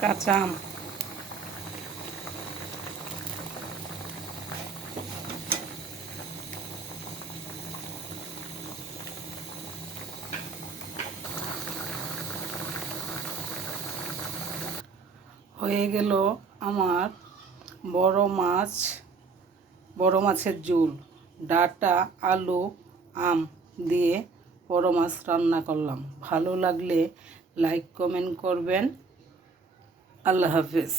কাঁচা আম। হয়ে গেল আমার বড় মাছ। বড় মাছের ঝোল, ডাটা, আলু, আম দিয়ে বড় মাছ রান্না করলাম। ভালো লাগলে লাইক কমেন্ট করবেন। আল্লাহ হাফেজ।